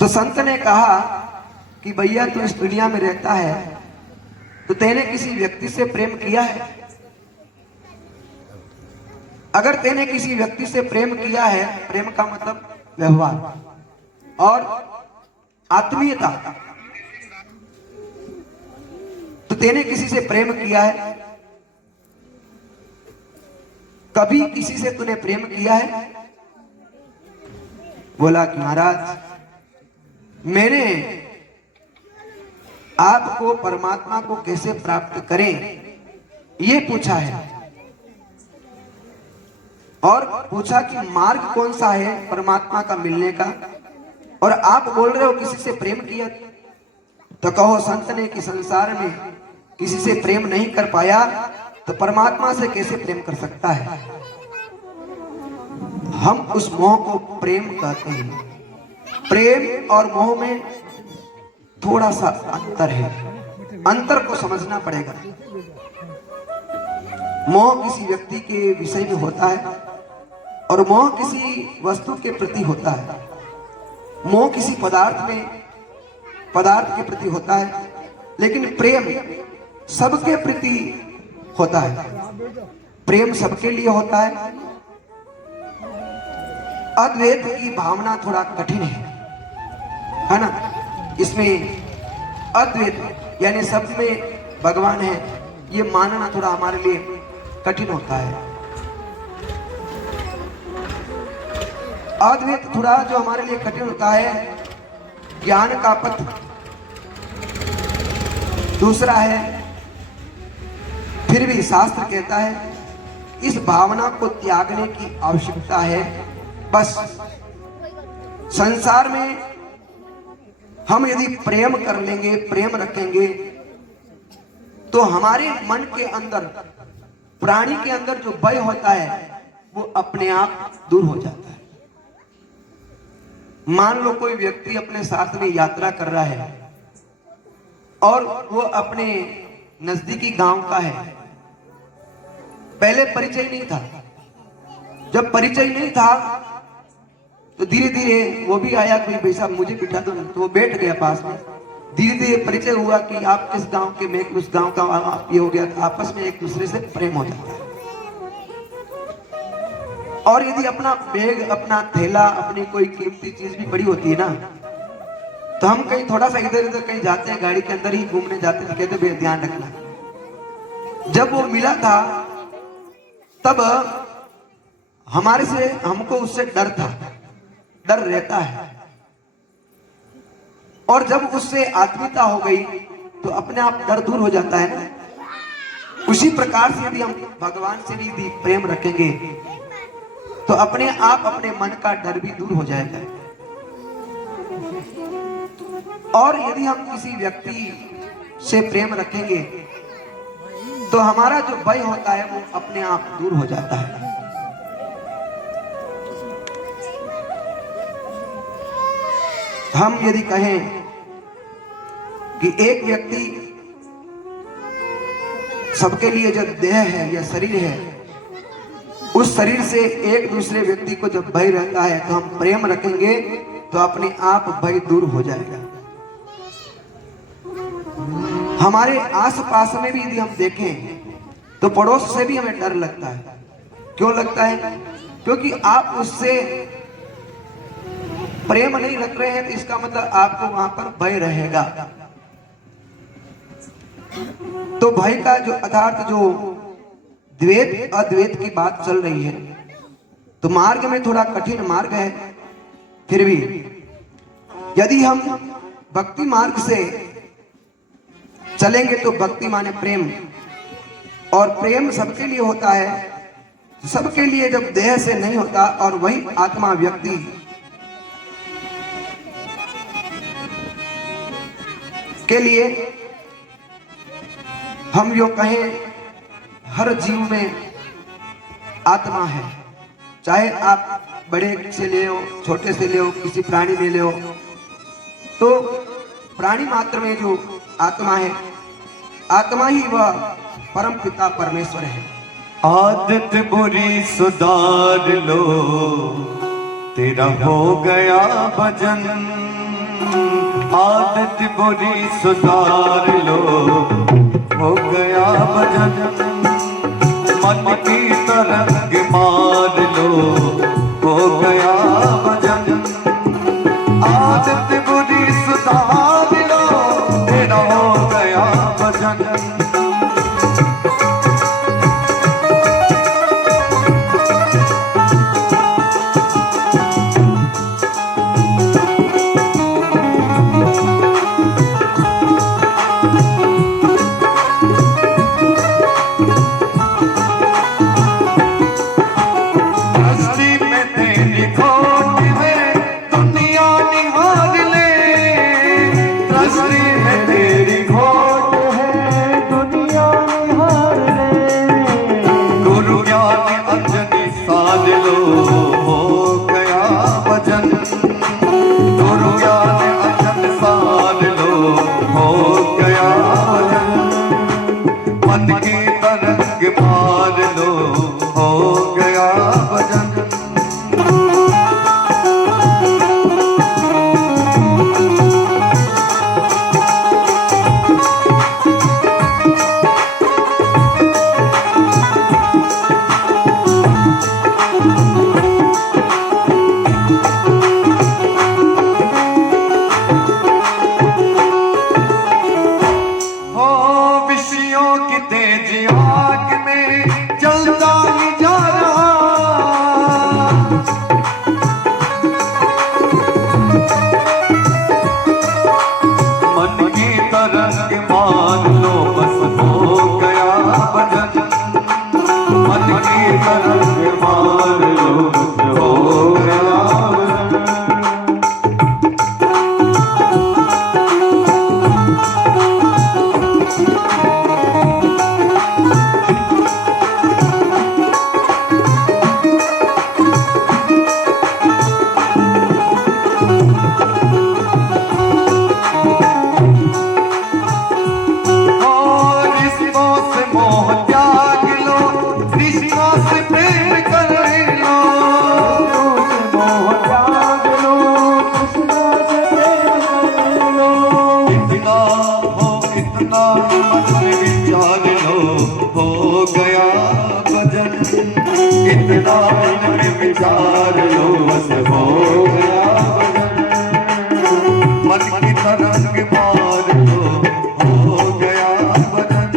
तो संत ने कहा कि भैया तू इस दुनिया में रहता है तो तेने किसी व्यक्ति से प्रेम किया है? अगर तेने किसी व्यक्ति से प्रेम किया है, प्रेम का मतलब व्यवहार और आत्मीयता, तो तेने किसी से प्रेम किया है? कभी किसी से तूने प्रेम किया है? बोला कि महाराज मैंने आपको परमात्मा को कैसे प्राप्त करें ये पूछा है, और पूछा कि मार्ग कौन सा है परमात्मा का मिलने का, और आप बोल रहे हो किसी से प्रेम किया। तो कहो संत ने कि संसार में किसी से प्रेम नहीं कर पाया तो परमात्मा से कैसे प्रेम कर सकता है। हम उस मोह को प्रेम कहते हैं। प्रेम और मोह में थोड़ा सा अंतर है, अंतर को समझना पड़ेगा। मोह किसी व्यक्ति के विषय में होता है और मोह किसी वस्तु के प्रति होता है। मोह किसी पदार्थ के प्रति होता है, लेकिन प्रेम सबके प्रति होता है। प्रेम सबके लिए होता है। अद्वैत की भावना थोड़ा कठिन है ना। इसमें अद्वैत यानी सब में भगवान है, ये मानना थोड़ा हमारे लिए कठिन होता है। अद्वैत थोड़ा जो हमारे लिए कठिन होता है, ज्ञान का पथ दूसरा है। फिर भी शास्त्र कहता है इस भावना को त्यागने की आवश्यकता है। बस संसार में हम यदि प्रेम कर लेंगे, प्रेम रखेंगे, तो हमारे मन के अंदर, प्राणी के अंदर जो भय होता है वो अपने आप दूर हो जाता है। मान लो कोई व्यक्ति अपने साथ में यात्रा कर रहा है और वो अपने नजदीकी गांव का है। पहले परिचय नहीं था। जब परिचय नहीं था तो धीरे धीरे वो भी आया, कोई भाई साहब मुझे बिठा दो, तो वो बैठ गया पास में। धीरे धीरे परिचय हुआ कि आप किस गांव के, मैं उस गांव का, आप ये हो गया। आपस में एक दूसरे से प्रेम हो जाता है। और यदि अपना बैग, अपना थैला, अपनी कोई कीमती चीज भी पड़ी होती है ना, तो हम कहीं थोड़ा सा इधर उधर कहीं जाते हैं, गाड़ी के अंदर ही घूमने जाते हैं, कहते भैया ध्यान रखना। जब वो मिला था तब हमारे से, हमको उससे डर था, डर रहता है। और जब उससे आत्मीयता हो गई तो अपने आप डर दूर हो जाता है ना। उसी प्रकार से यदि हम भगवान से भी यदि प्रेम रखेंगे तो अपने आप अपने मन का डर भी दूर हो जाएगा। और यदि हम किसी व्यक्ति से प्रेम रखेंगे तो हमारा जो भय होता है वो अपने आप दूर हो जाता है। हम यदि कहें कि एक व्यक्ति सबके लिए जब देह है या शरीर है, उस शरीर से एक दूसरे व्यक्ति को जब भय रहता है तो हम प्रेम रखेंगे तो अपने आप भय दूर हो जाएगा। हमारे आसपास में भी यदि हम देखें तो पड़ोस से भी हमें डर लगता है। क्यों लगता है? क्योंकि आप उससे प्रेम नहीं रख रहे हैं, तो इसका मतलब आपको वहां पर भय रहेगा। तो भय का जो अर्थात जो द्वैत अद्वैत की बात चल रही है, तो मार्ग में थोड़ा कठिन मार्ग है। फिर भी यदि हम भक्ति मार्ग से चलेंगे तो भक्ति माने प्रेम, और प्रेम सबके लिए होता है। सबके लिए जब देह से नहीं होता, और वही आत्मा व्यक्ति के लिए हम यो कहें हर जीव में आत्मा है। चाहे आप बड़े से ले हो, छोटे से ले हो, किसी प्राणी में ले हो, तो प्राणी मात्र में जो आत्मा है, आत्मा ही वह परम पिता परमेश्वर है। आदत बुरी सुधार लो, तेरा हो गया भजन, आदत बुरी सुधार लो। हो गया भजन, मन की तरंग मार लो। हो गया भजन, आदत बुरी सुधार लो। तेरा हो गया भजन। इतना मन में विचार लो, बस हो गया भजन। मन की तरंग मार लो, हो गया भजन।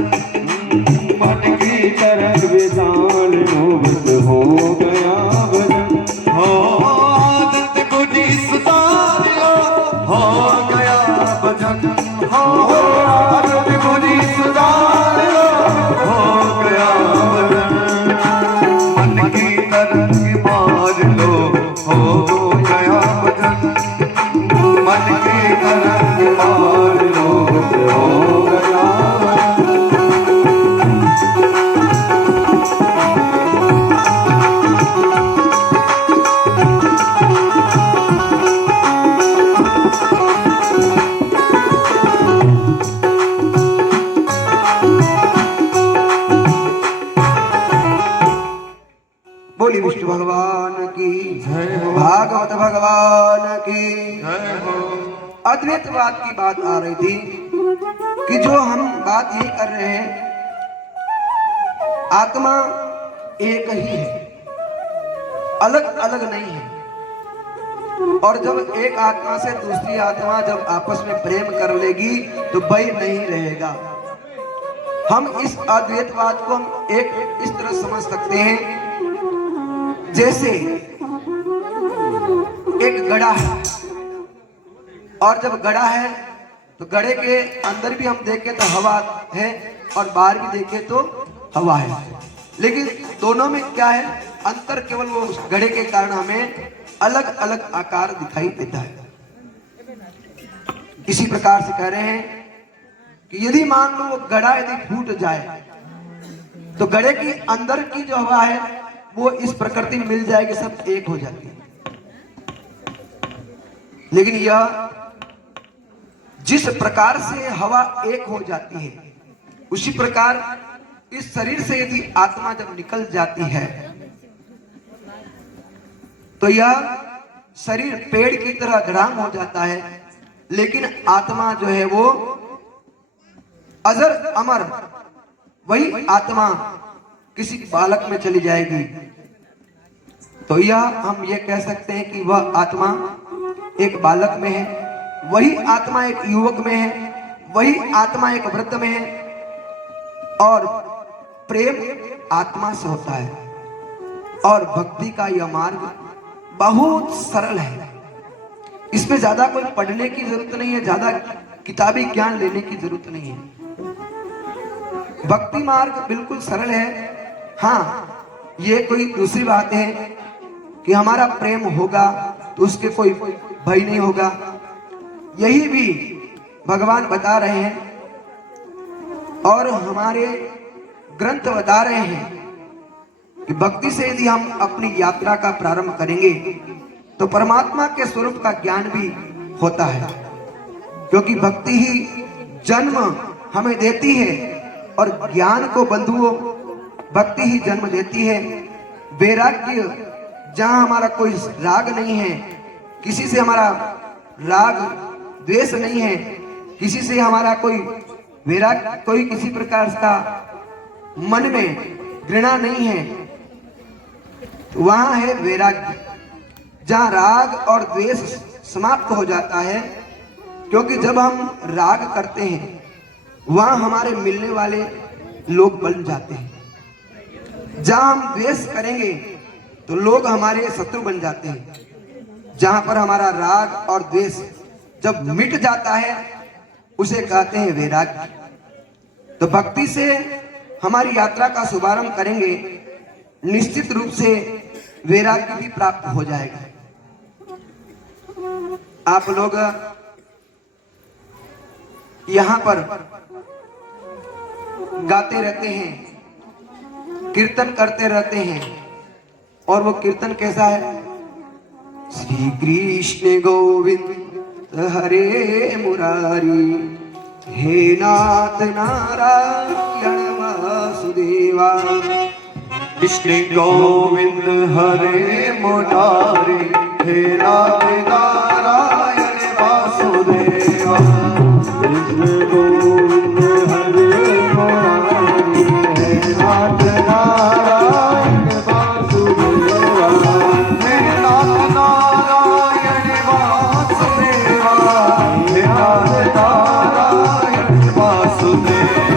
मन की तरंग विचार लो, बस हो गया भजन। हो आदत बुरी सुधार लो, हो गया भजन। हो आदत बुरी सुधार लो, हो गया भजन। तरंग मार लो, हो गया भजन। मन की तरंग मार लो, हो गया बोली विष्णु भगवान की जय हो, भागवत भगवान की जय हो। अद्वैतवाद की बात आ रही थी कि जो हम बात यही कर रहे हैं, आत्मा एक ही है, अलग अलग नहीं है। और जब एक आत्मा से दूसरी आत्मा जब आपस में प्रेम कर लेगी तो भय नहीं रहेगा। हम इस अद्वैतवाद को हम एक इस तरह समझ सकते हैं, जैसे एक गड़ा है और जब गड़ा है तो गड़े के अंदर भी हम देखें तो हवा है और बाहर भी देखें तो हवा है, लेकिन दोनों में क्या है अंतर, केवल वो उस गड़े के कारण हमें अलग अलग आकार दिखाई देता है। इसी प्रकार से कह रहे हैं कि यदि मान लो वो गड़ा यदि फूट जाए तो गड़े की अंदर की जो हवा है वो इस प्रकृति में मिल जाएगी, सब एक हो जाती है। लेकिन यह जिस प्रकार से हवा एक हो जाती है, उसी प्रकार इस शरीर से यदि आत्मा जब निकल जाती है तो यह शरीर पेड़ की तरह दृढ़ हो जाता है, लेकिन आत्मा जो है वो अजर अमर, वही आत्मा किसी बालक में चली जाएगी। तो यह हम ये कह सकते हैं कि वह आत्मा एक बालक में है, वही आत्मा एक युवक में है, वही आत्मा एक वृद्ध में है। और प्रेम आत्मा से होता है। और भक्ति का यह मार्ग बहुत सरल है, इसमें ज्यादा कोई पढ़ने की जरूरत नहीं है, ज्यादा किताबी ज्ञान लेने की जरूरत नहीं है। भक्ति मार्ग बिल्कुल सरल है। हाँ, ये कोई दूसरी बात है कि हमारा प्रेम होगा तो उसके कोई भय नहीं होगा, यही भी भगवान बता रहे हैं और हमारे ग्रंथ बता रहे हैं कि भक्ति से यदि हम अपनी यात्रा का प्रारंभ करेंगे तो परमात्मा के स्वरूप का ज्ञान भी होता है, क्योंकि भक्ति ही जन्म हमें देती है और ज्ञान को बंधुओं भक्ति ही जन्म देती है। वैराग्य, जहां हमारा कोई राग नहीं है, किसी से हमारा राग द्वेष नहीं है, किसी से हमारा कोई वैराग्य, कोई किसी प्रकार का मन में घृणा नहीं है, तो वहां है वैराग्य। जहां राग और द्वेष समाप्त हो जाता है, क्योंकि जब हम राग करते हैं वहां हमारे मिलने वाले लोग बन जाते हैं। जहां हम द्वेष करेंगे तो लोग हमारे शत्रु बन जाते हैं। जहां पर हमारा राग और द्वेष जब मिट जाता है उसे कहते हैं वैराग्य। तो भक्ति से हमारी यात्रा का शुभारंभ करेंगे, निश्चित रूप से वैराग्य भी प्राप्त हो जाएगा। आप लोग यहां पर गाते रहते हैं, कीर्तन करते रहते हैं, और वो कीर्तन कैसा है? श्री कृष्ण गोविंद हरे मुरारी, हे नाथ नारायण वासुदेवा। कृष्ण गोविंद हरे मुरारी, हे नाथ नारायण वासुदेवा। कृष्ण गोविंद हरे मुरारी, हे नाथ नारायण वासुदेवा। हे नाथ नारायण वासुदेवा, हे नाथ नारायण वासुदेवा।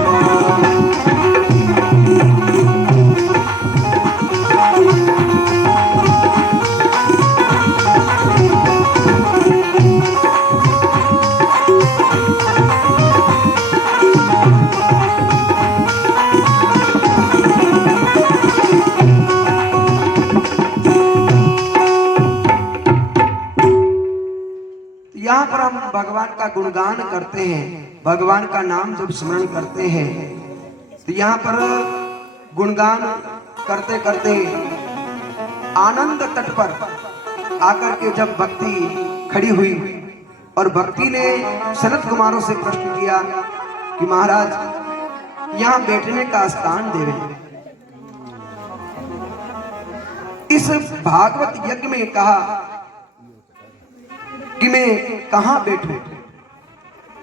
यहाँ पर हम भगवान का गुणगान करते हैं, भगवान का नाम जब स्मरण करते हैं, तो यहाँ पर गुणगान करते करते आनंद तट पर आकर के जब भक्ति खड़ी हुई और भक्ति ने सनत कुमारों से प्रश्न किया कि महाराज यहाँ बैठने का स्थान देवे। इस भागवत यज्ञ में कहा कि मैं कहां बैठूं।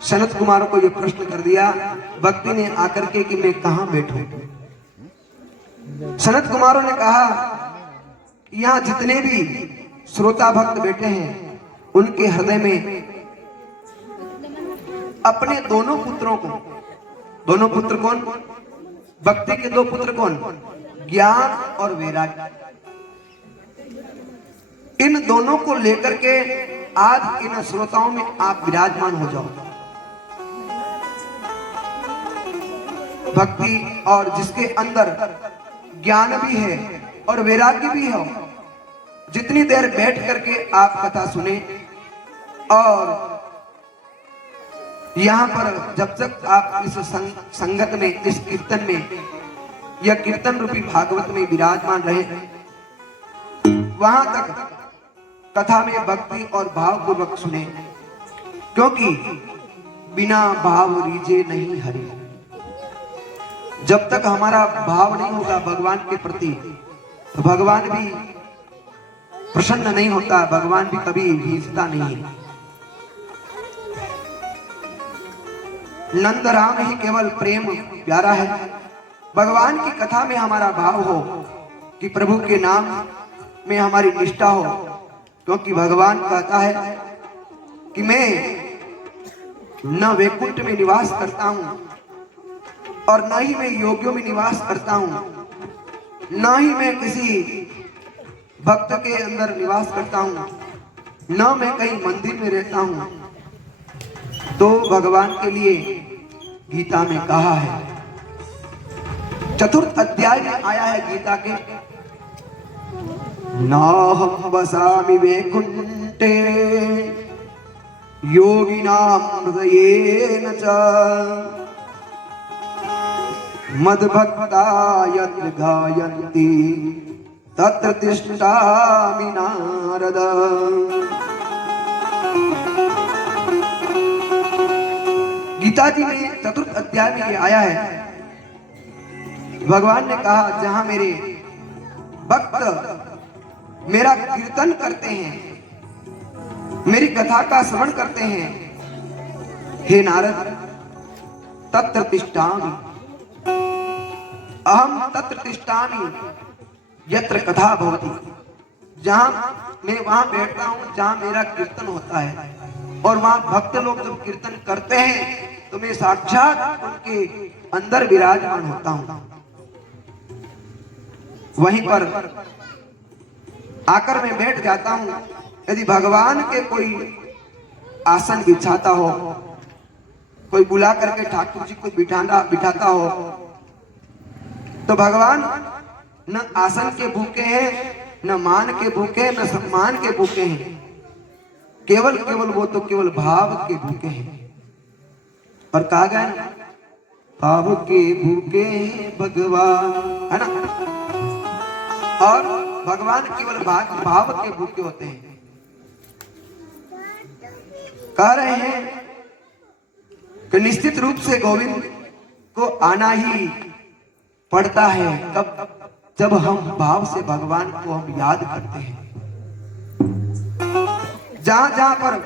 सनत कुमारों को यह प्रश्न कर दिया भक्ति ने आकर के कि मैं कहां बैठूं। सनत कुमारों ने कहा यहां जितने भी श्रोता भक्त बैठे हैं उनके हृदय में अपने दोनों पुत्रों को, दोनों पुत्र कौन? भक्ति के दो पुत्र कौन? ज्ञान और वैराग्य। इन दोनों को लेकर के आज इन श्रोताओं में आप विराजमान हो जाओ। भक्ति और जिसके अंदर ज्ञान भी है और वैराग्य भी हो, जितनी देर बैठ करके आप कथा सुने और यहां पर जब तक आप इस संगत में, इस कीर्तन में, या कीर्तन रूपी भागवत में विराजमान रहे, वहां तक कथा में भक्ति और भाव पूर्वक सुने, क्योंकि बिना भाव रीजे नहीं हरे। जब तक हमारा भाव नहीं होगा भगवान के प्रति, तो भगवान भी प्रसन्न नहीं होता, भगवान भी कभी हिंसता नहीं। नंद राम ही केवल प्रेम प्यारा है। भगवान की कथा में हमारा भाव हो कि प्रभु के नाम में हमारी निष्ठा हो, क्योंकि भगवान कहता है कि मैं न वैकुंठ में निवास करता हूं और न ही मैं योगियों में निवास करता हूं, न ही मैं किसी भक्त के अंदर निवास करता हूं, न मैं कहीं मंदिर में रहता हूं। तो भगवान के लिए गीता में कहा है, चतुर्थ अध्याय में आया है गीता के, नाहं वसामि वैकुंठे योगिनां हृदयेन च मद्भक्ता यत्र गायन्ति तत्र तिष्ठामि नारद। गीता जी में चतुर्थ अध्याय में ये आया है, भगवान ने कहा जहां मेरे भक्त मेरा कीर्तन करते हैं, मेरी कथा का श्रवण करते हैं, हे नारद तत्र तिष्ठामि अहम तत्र तिष्ठामि यत्र कथा भवति। जहां मैं वहां बैठता हूं जहां मेरा कीर्तन होता है, और वहां भक्त लोग जब कीर्तन करते हैं तो मैं साक्षात उनके अंदर विराजमान होता हूं। वहीं पर आकर मैं बैठ जाता हूं। यदि भगवान के कोई आसन बिछाता हो, कोई बुला करके ठाकुर जी को बिठाता हो, तो भगवान न आसन के भूखे हैं, न मान के भूखे, न सम्मान के भूखे हैं, केवल वो तो केवल भाव के भूखे हैं। और कहा गया ना, भाव के भूखे भगवान, है ना। और भगवान केवल भाव के भूखे होते हैं। कह रहे हैं कि निश्चित रूप से गोविंद को आना ही पड़ता है, तब जब हम भाव से भगवान को हम याद करते हैं। जहां जहां पर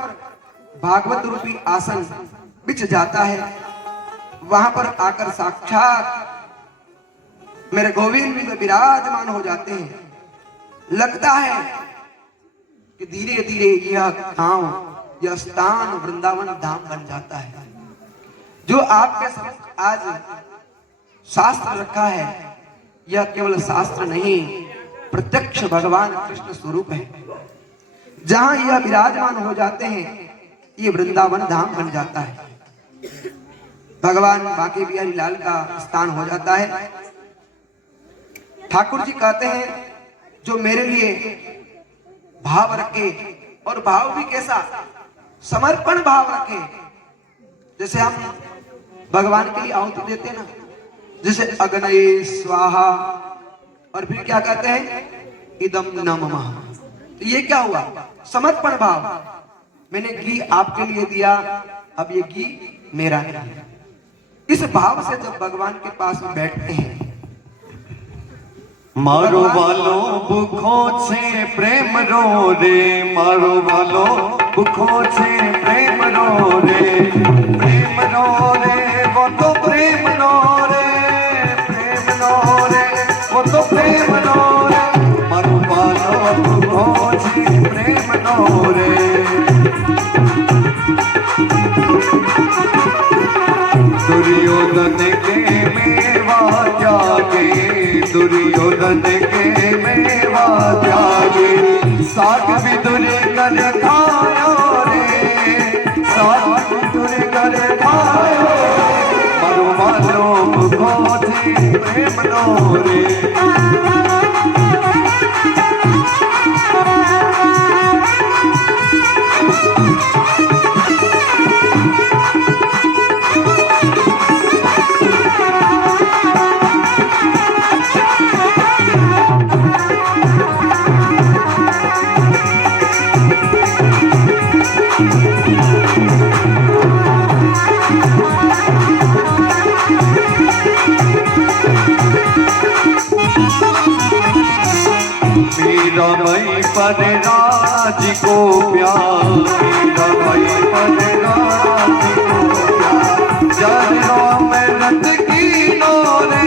भागवत रूपी आसन बिछ जाता है, वहां पर आकर साक्षात मेरे गोविंद भी विराजमान हो जाते हैं। लगता है कि धीरे धीरे यह गांव, यह स्थान वृंदावन धाम बन जाता है। जो आपके समक्ष आज शास्त्र रखा है, यह केवल शास्त्र नहीं, प्रत्यक्ष भगवान कृष्ण स्वरूप है। जहां यह विराजमान हो जाते हैं, ये वृंदावन धाम बन जाता है। भगवान बांके बिहारी लाल का स्थान हो जाता है। ठाकुर जी कहते हैं, जो मेरे लिए भाव रखे, और भाव भी कैसा, समर्पण भाव रखे। जैसे हम भगवान के लिए आहुति देते हैं ना, जैसे अग्नये स्वाहा, और फिर क्या कहते हैं, इदम न मम। तो ये क्या हुआ, समर्पण भाव। मैंने घी आपके लिए दिया, अब ये घी मेरा है। इस भाव से जब भगवान के पास में बैठते हैं, मारो वालो भूखों से प्रेम रो रे, मारो वालो भूखों से प्रेम रो रे, प्रेम रो रे, वो तो प्रेम रो रे, प्रेम रो रे, वो तो प्रेम रो रे, मारो वालो भूखों से प्रेम रो रे। दुर्योधन के मेवा जागे, दुर्योधन के मेवा जागे, साग विदुर कर खायो रे, साग विदुर कर खायो, मरो मारो भूखों से प्रेम रो रे। मीरा मई पदराज को प्यार, मीरा भाई पदराज को प्यार। जैनो मेहनत की नोरे,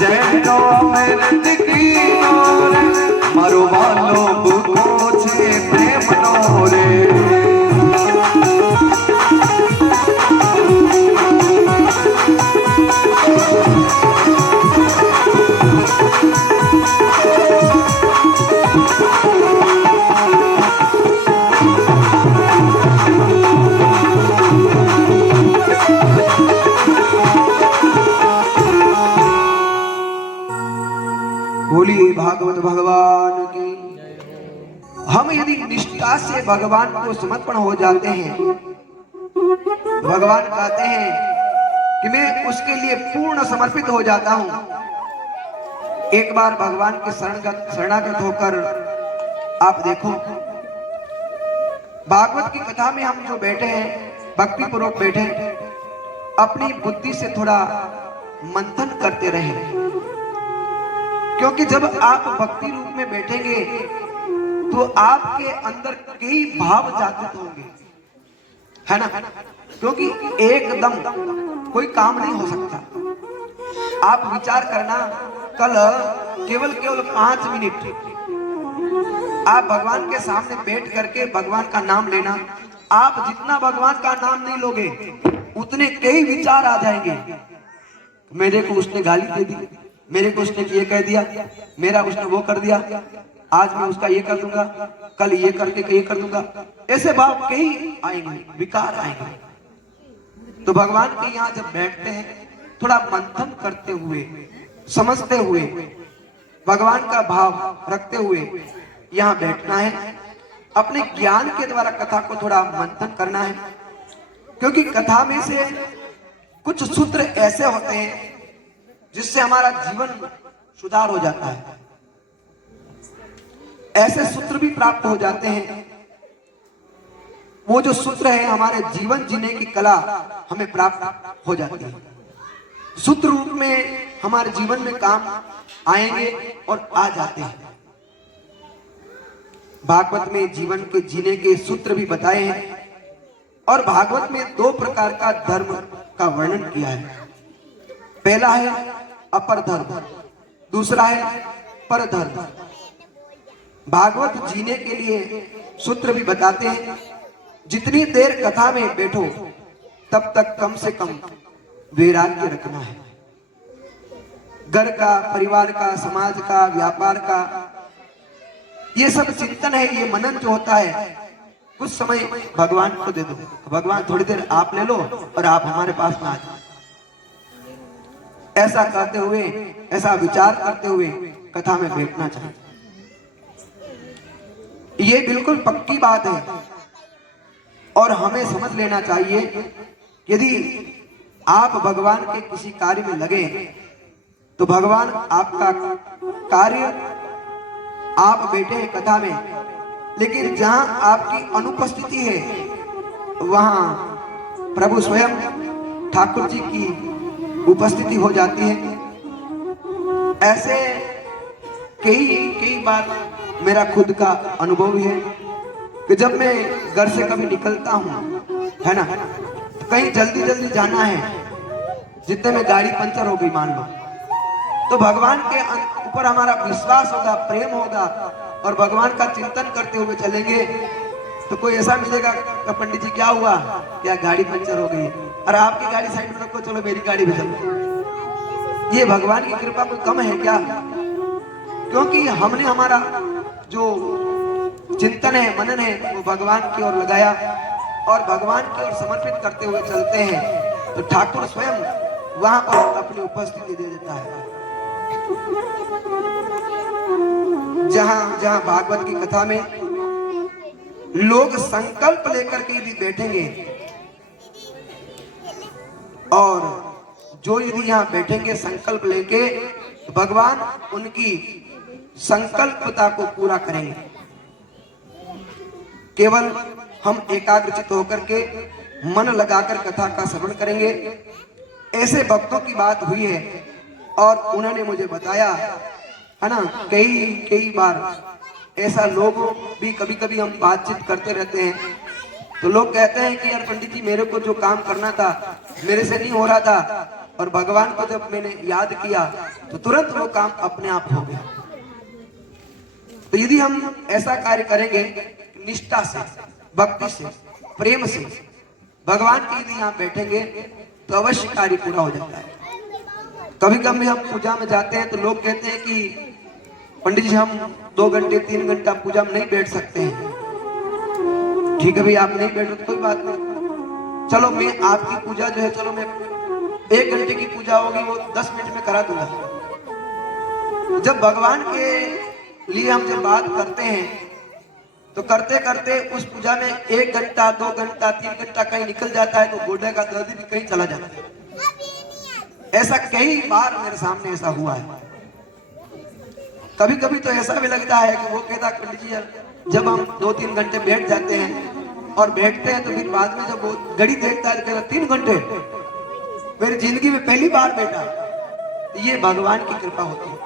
जैनो मेहनत की नोरे, मारो वालो बुको छे प्रेम नोरे। बोलिए भागवत भगवान की। हम यदि निष्ठा से भगवान को समर्पण हो जाते हैं, भगवान कहते हैं कि मैं उसके लिए पूर्ण समर्पित हो जाता हूं। एक बार भगवान के शरणागत होकर आप देखो, भागवत की कथा में हम जो बैठे हैं, भक्ति पूर्वक बैठे, अपनी बुद्धि से थोड़ा मंथन करते रहे, क्योंकि जब आप भक्ति रूप में बैठेंगे तो आपके अंदर कई भाव जागृत होंगे, है ना। क्योंकि एकदम कोई काम नहीं हो सकता। आप विचार करना, कल केवल 5 मिनट आप भगवान के सामने बैठ करके भगवान का नाम लेना। आप जितना भगवान का नाम नहीं लोगे उतने कई विचार आ जाएंगे। मेरे को उसने गाली दे दी, मेरे को उसने ये कह दिया, मेरा उसने वो कर दिया, आज मैं उसका ये कर दूंगा, कल ये करके ये कर दूंगा। ऐसे भाव कई आएंगे, विकार आएंगे। तो भगवान के यहाँ जब बैठते हैं, थोड़ा मंथन करते हुए, समझते हुए, भगवान का भाव रखते हुए यहाँ बैठना है। अपने ज्ञान के द्वारा कथा को थोड़ा मंथन करना है, क्योंकि कथा में से कुछ सूत्र ऐसे होते हैं जिससे हमारा जीवन सुधार हो जाता है। ऐसे सूत्र भी प्राप्त हो जाते हैं। वो जो सूत्र है, हमारे जीवन जीने की कला हमें प्राप्त हो जाती है। सूत्र रूप में हमारे जीवन में काम आएंगे और आ जाते हैं। भागवत में जीवन के जीने के सूत्र भी बताए हैं, और भागवत में 2 प्रकार का धर्म का वर्णन किया है। पहला है अपर धर्म, दूसरा है पर धर्म। भागवत जीने के लिए सूत्र भी बताते हैं, जितनी देर कथा में बैठो तब तक कम से कम वैराग्य रखना है। घर का, परिवार का, समाज का, व्यापार का, ये सब चिंतन है, ये मनन जो होता है, कुछ समय भगवान को दे दो। भगवान थोड़ी देर आप ले लो और आप हमारे पास में आ जाओ। ऐसा करते हुए, ऐसा विचार करते हुए कथा में बैठना चाहिए। ये बिल्कुल पक्की बात है, और हमें समझ लेना चाहिए, यदि आप भगवान के किसी कार्य में लगे तो भगवान आपका कार्य, आप बैठे हैं कथा में, लेकिन जहां आपकी अनुपस्थिति है वहां प्रभु स्वयं ठाकुर जी की उपस्थिति हो जाती है। ऐसे कई बार मेरा खुद का अनुभव है कि जब मैं घर से कभी निकलता हूँ, है ना, तो कहीं जल्दी जाना है, जितने में गाड़ी पंचर हो गई मान लो, तो भगवान के ऊपर हमारा विश्वास होगा, प्रेम होगा, और भगवान का चिंतन करते हुए चलेंगे, तो कोई ऐसा मिलेगा कि पंडित जी क्या हुआ, क्या गाड़ी पंचर हो गई, और आपकी गाड़ी साइड में रखो, चलो मेरी गाड़ी में चलो। ये भगवान की कृपा कोई कम है क्या? क्योंकि हमने हमारा जो चिंतन है, मनन है, वो भगवान की ओर लगाया और भगवान की ओर समर्पित करते हुए चलते हैं, तो ठाकुर स्वयं वहां पर अपनी उपस्थिति दे देता है। जहां भागवत की कथा में लोग संकल्प लेकर के भी बैठेंगे, और जो यदि यहाँ बैठेंगे संकल्प लेके, भगवान उनकी संकल्पता को पूरा करेंगे। केवल हम एकाग्रचित होकर के मन लगाकर कथा का श्रवण करेंगे। ऐसे भक्तों की बात हुई है और उन्होंने मुझे बताया, है ना, कई बार ऐसा लोग भी कभी कभी हम बातचीत करते रहते हैं तो लोग कहते हैं कि यार पंडित जी मेरे को जो काम करना था मेरे से नहीं हो रहा था, और भगवान को जब मैंने याद किया तो तुरंत वो काम अपने आप हो गया। तो यदि हम ऐसा कार्य करेंगे निष्ठा से, भक्ति से, प्रेम से, भगवान के यदि यहाँ बैठेंगे तो अवश्य कार्य पूरा हो जाता है। कभी कभी हम पूजा में जाते हैं तो लोग कहते हैं कि पंडित जी हम 2 घंटे 3 घंटा पूजा में नहीं बैठ सकते हैं। ठीक है भाई, आप नहीं बैठ रहे तो कोई बात नहीं, चलो मैं आपकी पूजा जो है, चलो मैं 1 घंटे की पूजा होगी वो 10 मिनट में करा दूंगा। जब भगवान के लिए हम जब बात करते हैं तो करते करते उस पूजा में 1 घंटा 2 घंटा 3 घंटा कहीं निकल जाता है, तो गोडे का दर्द भी कहीं चला जाता है। ऐसा कई बार मेरे सामने ऐसा हुआ है। कभी कभी तो ऐसा भी लगता है कि वो कहता पंडित जी यार जब हम 2-3 घंटे बैठ जाते हैं और बैठते हैं तो फिर बाद में जब वो घड़ी देखता है तो कहता 3 घंटे मेरी जिंदगी में पहली बार बैठा। तो ये भगवान की कृपा होती है।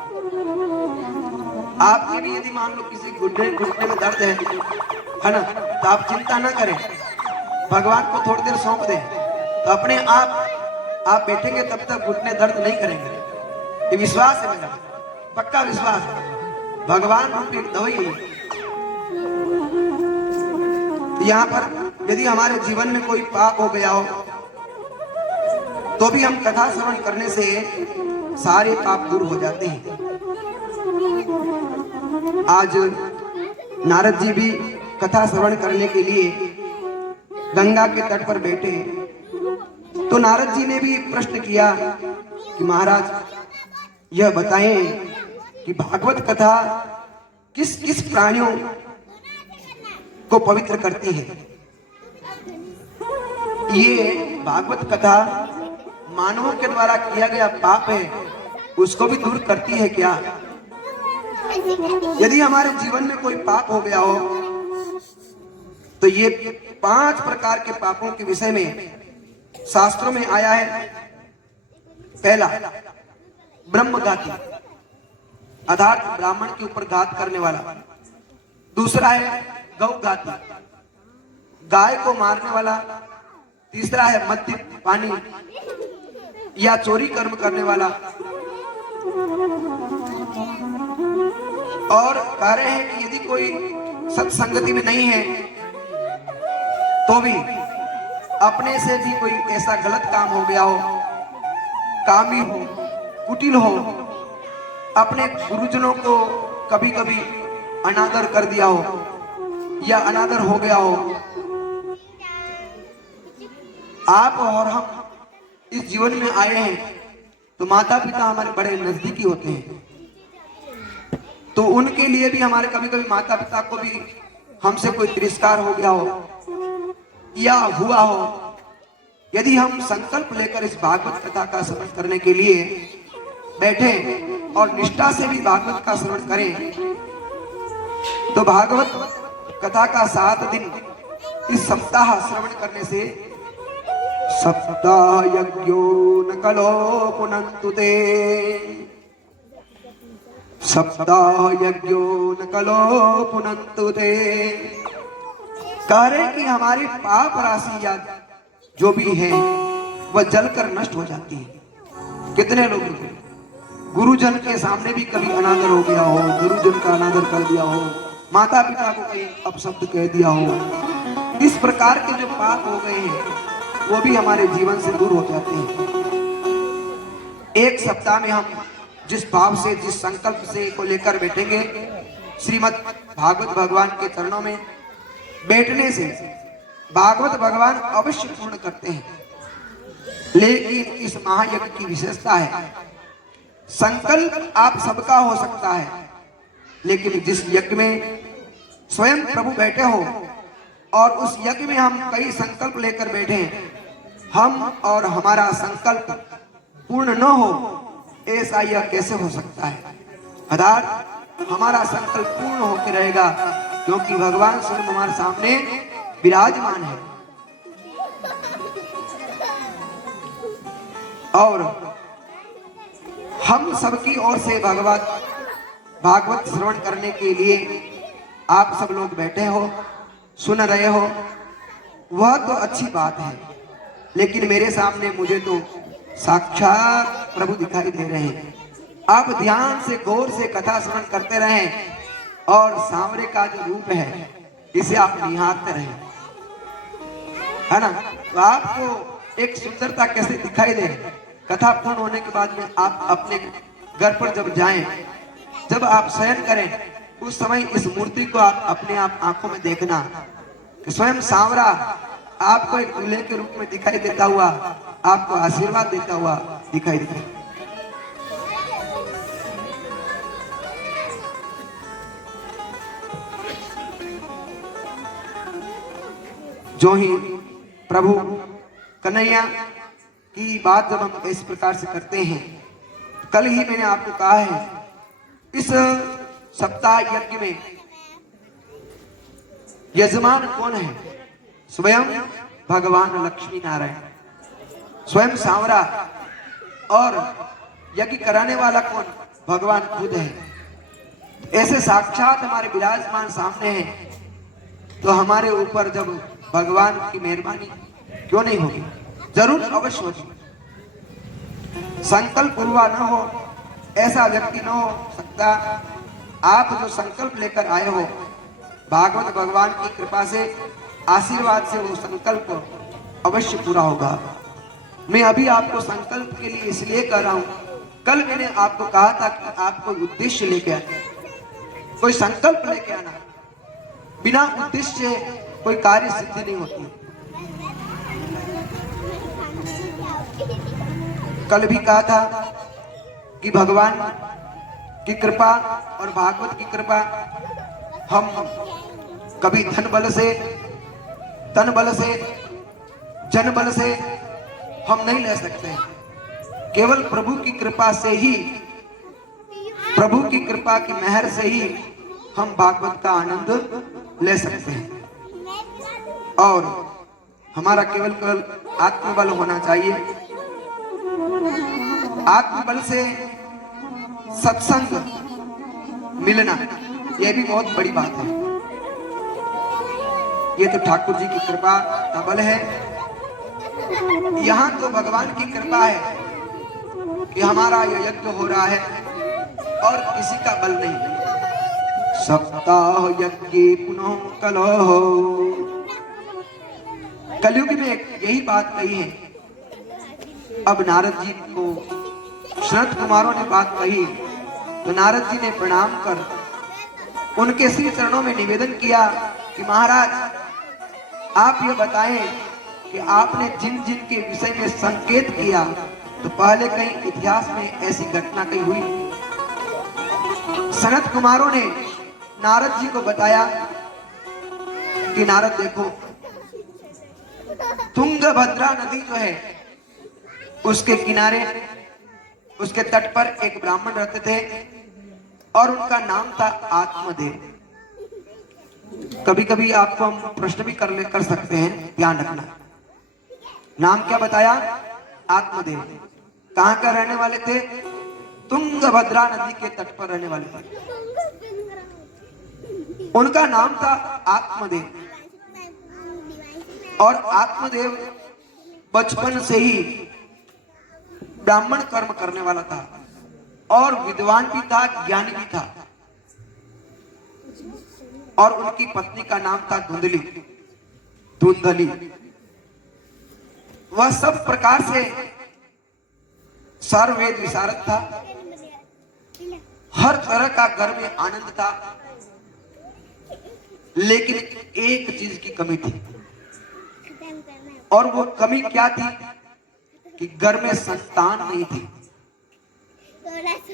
आपके भी यदि मान लो किसी घुटने में दर्द है ना, तो आप चिंता ना करें, भगवान को थोड़ी देर सौंप दें तो अपने आप बैठेंगे तब तक घुटने दर्द नहीं करेंगे। ये विश्वास है मेरा, पक्का विश्वास है। भगवान रूपी दवाई है। यहाँ पर यदि हमारे जीवन में कोई पाप हो गया हो तो भी हम कथा श्रवण करने से सारे पाप दूर हो जाते हैं। आज नारद जी भी कथा श्रवण करने के लिए गंगा के तट पर बैठे, तो नारद जी ने भी प्रश्न किया कि महाराज यह बताएं कि भागवत कथा किस किस प्राणियों को पवित्र करती है। ये भागवत कथा मानवों के द्वारा किया गया पाप है उसको भी दूर करती है क्या? यदि हमारे जीवन में कोई पाप हो गया हो तो ये 5 प्रकार के पापों के विषय में शास्त्रों में आया है। पहला ब्रह्मघाती, अर्थात ब्राह्मण के ऊपर घात करने वाला। दूसरा है गौघाती, गाय को मारने वाला। तीसरा है मद्यपानी या चोरी कर्म करने वाला। और कह रहे हैं कि यदि कोई सत्संगति में नहीं है तो भी अपने से भी कोई ऐसा गलत काम हो गया हो, कामी हो, कुटिल हो, अपने गुरुजनों को कभी कभी अनादर कर दिया हो या अनादर हो गया हो। आप और हम इस जीवन में आए हैं तो माता पिता हमारे बड़े नजदीकी होते हैं, तो उनके लिए भी हमारे कभी कभी माता पिता को भी हमसे कोई तिरस्कार हो गया हो या हुआ हो। यदि हम संकल्प लेकर इस भागवत कथा का श्रवण करने के लिए बैठे और निष्ठा से भी भागवत का श्रवण करें तो भागवत कथा का 7 दिन इस सप्ताह श्रवण करने से सप्ताह यज्ञो न कलो पुनन्तु ते, सप्ताह यज्ञो न कलो पुनन्तु ते। कह रहे कि हमारी पाप राशि या जो भी है वह जलकर नष्ट हो जाती है। कितने लोग गुरुजन के सामने भी कभी अनादर हो गया हो, गुरुजन का अनादर कर दिया हो, माता पिता को कहीं अपशब्द कह दिया हो, इस प्रकार के जो पाप हो गए हैं वो भी हमारे जीवन से दूर हो जाते हैं। एक सप्ताह में हम जिस भाव से, जिस संकल्प से को लेकर बैठेंगे श्रीमद् भागवत भगवान के चरणों में बैठने से भागवत भगवान अवश्य पूर्ण करते हैं। लेकिन इस महायज्ञ की विशेषता है, संकल्प आप सबका हो सकता है, लेकिन जिस यज्ञ में स्वयं प्रभु बैठे हो और उस यज्ञ में हम कई संकल्प लेकर बैठे, हम और हमारा संकल्प पूर्ण न हो, ऐसा यह कैसे हो सकता है? अर्थात हमारा संकल्प पूर्ण होकर रहेगा क्योंकि भगवान स्वयं हमारे सामने विराजमान है। और हम सबकी ओर से भागवत श्रवण करने के लिए आप सब लोग बैठे हो, सुन रहे हो, वह तो अच्छी बात है, लेकिन मेरे सामने मुझे तो साक्षात प्रभु दिखाई दे रहे हैं। आप ध्यान से गौर से कथा श्रवण करते रहें और सांवरे का जो रूप है इसे आप निहारते रहें, है ना। तो आपको एक सुंदरता कैसे दिखाई दे। कथा पूर्ण होने के बाद में आप अपने घर पर जब जाएं, जब आप शयन करें, उस समय इस मूर्ति को आप अपने आप आंखों में देखना कि स्वयं सांवरा आपको एक दूल्हे के रूप में दिखाई देता हुआ, आपको आशीर्वाद देता हुआ दिखाई देता है। जो ही प्रभु कन्हैया की बात जब हम इस प्रकार से करते हैं, कल ही मैंने आपको कहा है, इस सप्ताह यज्ञ में यजमान कौन है? स्वयं भगवान लक्ष्मी नारायण, स्वयं सांवरा। और यज्ञ कराने वाला कौन? भगवान खुद है। ऐसे साक्षात हमारे विराजमान सामने हैं, तो हमारे ऊपर जब भगवान की मेहरबानी क्यों नहीं होगी? जरूर अवश्य होगी। संकल्प हुआ न हो ऐसा व्यक्ति न हो सकता। आप जो संकल्प लेकर आए हो, भागवत भगवान की कृपा से, आशीर्वाद से वो संकल्प अवश्य पूरा होगा। मैं अभी आपको संकल्प के लिए इसलिए कर रहा हूं, कल मैंने आपको कहा था कि आप कोई उद्देश्य लेके आए, कोई संकल्प लेके आना। बिना उद्देश्य कोई कार्य सिद्धि नहीं होती। कल भी कहा था कि भगवान की कृपा और भागवत की कृपा हम कभी धन बल से, तन बल से, जन बल से हम नहीं ले सकते। केवल प्रभु की कृपा से ही, प्रभु की कृपा की मेहर से ही हम भागवत का आनंद ले सकते हैं। और हमारा केवल केवल आत्मबल होना चाहिए। आत्मबल से सत्संग मिलना, यह भी बहुत बड़ी बात है। ये तो ठाकुर जी की कृपा का बल है। यहाँ तो भगवान की कृपा है कि हमारा यह यज्ञ हो रहा है और किसी का बल नहीं। सप्ताह यज्ञ पुनः कलहो, कलयुग में यही बात कही है। अब नारद जी को शरद कुमारों ने बात कही, तो नारद जी ने प्रणाम कर उनके श्री चरणों में निवेदन किया कि महाराज, आप ये बताएं कि आपने जिन जिन के विषय में संकेत किया, तो पहले कहीं इतिहास में ऐसी घटना कहीं हुई? सनत कुमारों ने नारद जी को बताया कि नारद देखो, तुंगभद्रा नदी जो है उसके किनारे, उसके तट पर एक ब्राह्मण रहते थे और उनका नाम था आत्मदेव। कभी कभी आपको हम प्रश्न भी कर सकते हैं, ध्यान रखना। नाम क्या बताया? आत्मदेव। कहां का रहने वाले थे? तुंगभद्रा नदी के तट पर रहने वाले थे। उनका नाम था आत्मदेव। और आत्मदेव बचपन से ही ब्राह्मण कर्म करने वाला था और विद्वान भी था, ज्ञानी भी था। और उनकी पत्नी का नाम था धुंधली। वह सब प्रकार से सर्ववेद विशारद था, हर तरह का घर में आनंद था। लेकिन एक चीज की कमी थी, और वो कमी क्या थी कि घर में संतान नहीं थी।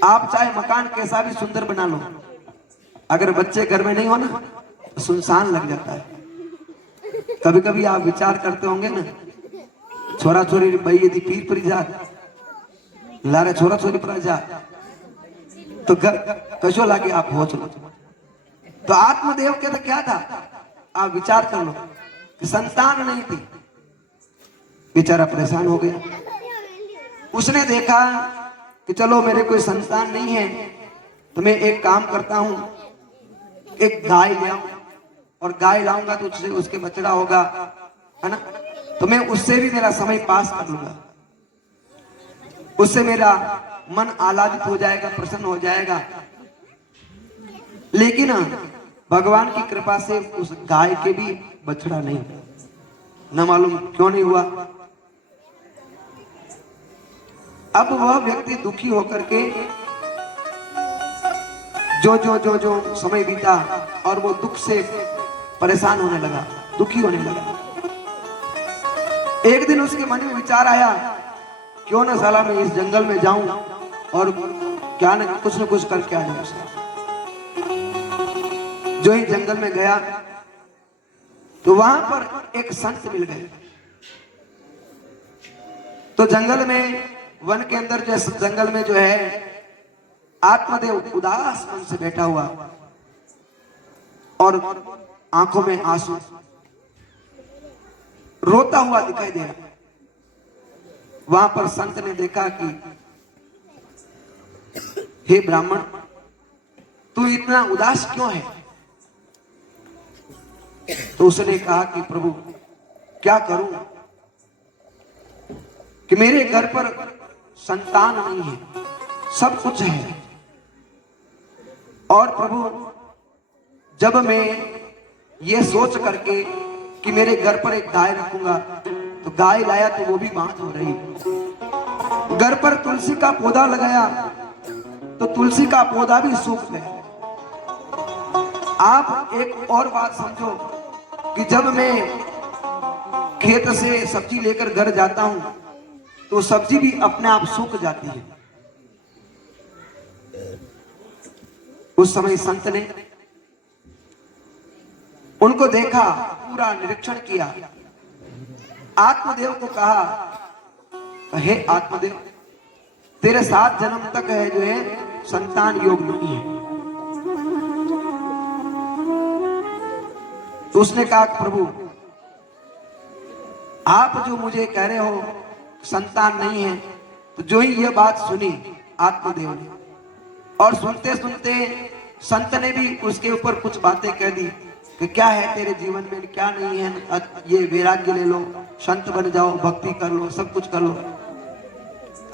आप चाहे मकान कैसा भी सुंदर बना लो, अगर बच्चे घर में नहीं हो ना तो सुनसान लग जाता है। कभी कभी आप विचार करते होंगे ना, छोरा छोरी भाई यदि पीर परी जा लारे छोरा छोरी पर जा तो घर कशो लागे आप हो चलो। तो आत्मदेव के तो क्या था, आप विचार कर लो कि संतान नहीं थी। बेचारा परेशान हो गया। उसने देखा कि चलो मेरे कोई संतान नहीं है, तो मैं एक काम करता हूं, एक गाय ले आऊं, और गाय लाऊंगा तो उससे उसके बछड़ा होगा, है ना, तो मैं उससे भी मेरा समय पास कर लूंगा, उससे मेरा मन आह्लादित हो जाएगा, प्रसन्न हो जाएगा। लेकिन भगवान की कृपा से उस गाय के भी बछड़ा नहीं, न मालूम क्यों नहीं हुआ। अब वह व्यक्ति दुखी होकर के जो जो जो जो समय बीता और वो दुख से परेशान होने लगा, दुखी होने लगा। एक दिन उसके मन में विचार आया, क्यों ना साला मैं इस जंगल में जाऊं और क्या न कुछ करके आ जाऊं। जो ही जंगल में गया तो वहां पर एक संत मिल गए। तो जंगल में, वन के अंदर जो जंगल में जो है आत्मदेव उदास मन से बैठा हुआ और आंखों में आंसू, रोता हुआ दिखाई दे रहा। वहां पर संत ने देखा कि हे ब्राह्मण, तू इतना उदास क्यों है? तो उसने कहा कि प्रभु क्या करूं कि मेरे घर पर संतान नहीं है, सब कुछ है, और प्रभु जब मैं ये सोच करके कि मेरे घर पर एक गाय रखूंगा तो गाय लाया तो वो भी बांझ हो रही, घर पर तुलसी का पौधा लगाया तो तुलसी का पौधा भी सूख गया। आप एक और बात समझो कि जब मैं खेत से सब्जी लेकर घर जाता हूं तो सब्जी भी अपने आप सूख जाती है। उस समय संत ने उनको देखा, पूरा निरीक्षण किया, आत्मदेव को कहा, हे आत्मदेव, तेरे 7 जन्म तक है जो है संतान योग नहीं है। तो उसने कहा प्रभु आप जो मुझे कह रहे हो संतान नहीं है, तो जो ही यह बात सुनी आत्मदेव ने, और सुनते सुनते संत ने भी उसके ऊपर कुछ बातें कह दी कि क्या है तेरे जीवन में, क्या नहीं है, ये वैराग्य ले लो, संत बन जाओ, भक्ति कर लो, सब कुछ कर लो।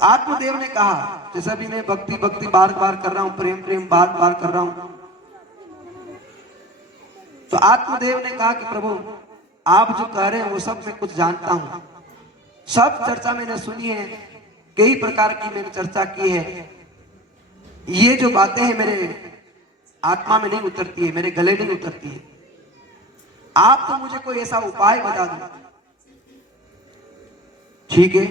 आत्मदेव ने कहा जैसा भी मैं भक्ति भक्ति बार बार कर रहा हूं, प्रेम प्रेम बार बार कर रहा हूं। तो आत्मदेव ने कहा कि प्रभु आप जो कह रहे हैं वो सब मैं कुछ जानता हूं, सब चर्चा मैंने सुनी है, कई प्रकार की मैंने चर्चा की है, ये जो बातें हैं मेरे आत्मा में नहीं उतरती है, मेरे गले नहीं उतरती है, आप तो मुझे कोई ऐसा उपाय बता दो। ठीक है,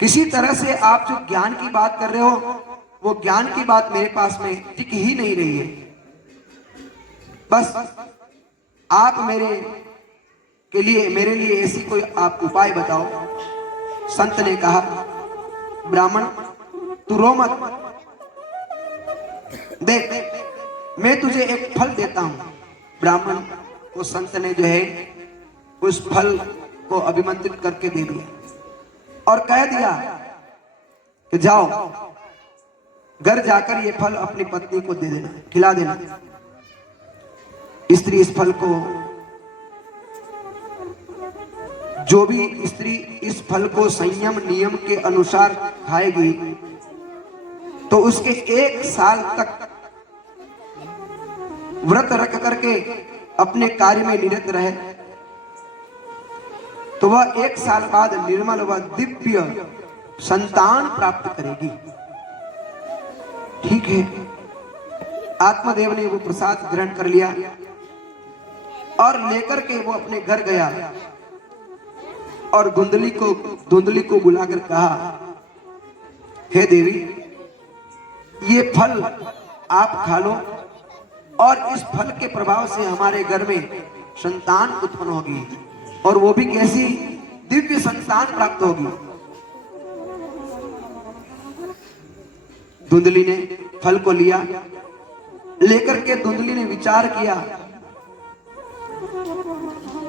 किसी तरह से आप जो ज्ञान की बात कर रहे हो वो ज्ञान की बात मेरे पास में टिक ही नहीं रही है, बस आप मेरे लिए ऐसी कोई आप उपाय बताओ। संत ने कहा ब्राह्मण तू रो मत, देख मैं तुझे एक फल देता हूं। ब्राह्मण को संत ने जो है उस फल को अभिमंत्रित करके दे दिया और कह दिया कि जाओ घर जाकर ये फल अपनी पत्नी को दे देना, खिला देना। स्त्री इस फल को, जो भी स्त्री इस फल को संयम नियम के अनुसार खाएगी तो उसके 1 साल तक व्रत रख करके अपने कार्य में निरत रहे तो वह 1 साल बाद निर्मल व दिव्य संतान प्राप्त करेगी। ठीक है, आत्मदेव ने वो प्रसाद ग्रहण कर लिया और लेकर के वो अपने घर गया और धुंधली को बुलाकर कहा, हे देवी ये फल आप खा लो और इस फल के प्रभाव से हमारे घर में संतान उत्पन्न होगी, और वो भी कैसी दिव्य संतान प्राप्त होगी। धुंधली ने फल को लिया, लेकर के धुंधली ने विचार किया